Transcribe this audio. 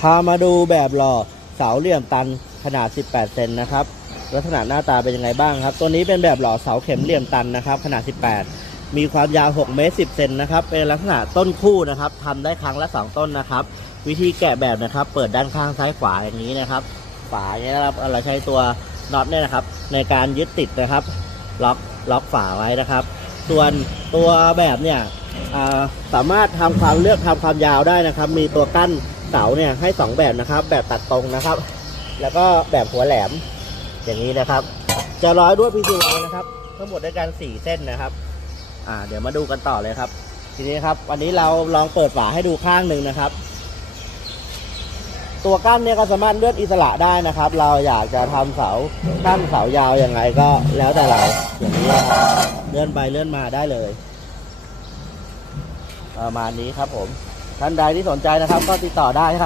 พามาดูแบบหล่อเสาเหลี่ยมตันขนาด 18 เซนนะครับ ลักษณะหน้าตาเป็นยังไงบ้างครับ ตัวนี้เป็นแบบหล่อเสาเข็มเหลี่ยมตันนะครับ ขนาด 18 มีความยาว 6 เมตร 10 เซนนะครับ เป็นลักษณะต้นคู่นะครับทำได้ครั้งละ 2 ต้นนะครับ วิธีแกะแบบนะครับ เปิดด้านข้างซ้ายขวาอย่างนี้นะครับ ฝาเนี่ยนะครับ เราใช้ตัวน็อตเนี่ยนะครับ ในการยึดติดนะครับ ล็อกล็อกฝาไว้นะครับ ส่วนตัวแบบเนี่ยสามารถทำความเลือกทำความยาวได้นะครับ มีตัวกั้น เสาเนี่ยให้สองแบบนะครับ แบบตัดตรงนะครับ แล้วก็แบบหัวแหลม อย่างนี้นะครับ จะร้อยด้วยพีซีไนะครับ ทั้งหมดด้วยกันสี่เส้นนะครับ อ่า เดี๋ยวมาดูกันต่อเลยครับ ทีนี้ครับ วันนี้เราลองเปิดฝาให้ดูข้างหนึ่งนะครับ ตัวกั้นเนี่ยก็สามารถเลื่อนอิสระได้นะครับ เราอยากจะทำเสากั้นเสายาวอย่างไรก็แล้วแต่เราอย่างนี้นะครับเลื่อนไปเลื่อนมาได้เลยประมาณนี้ครับผม ท่านใดที่สนใจนะครับ ก็ติดต่อได้ครับ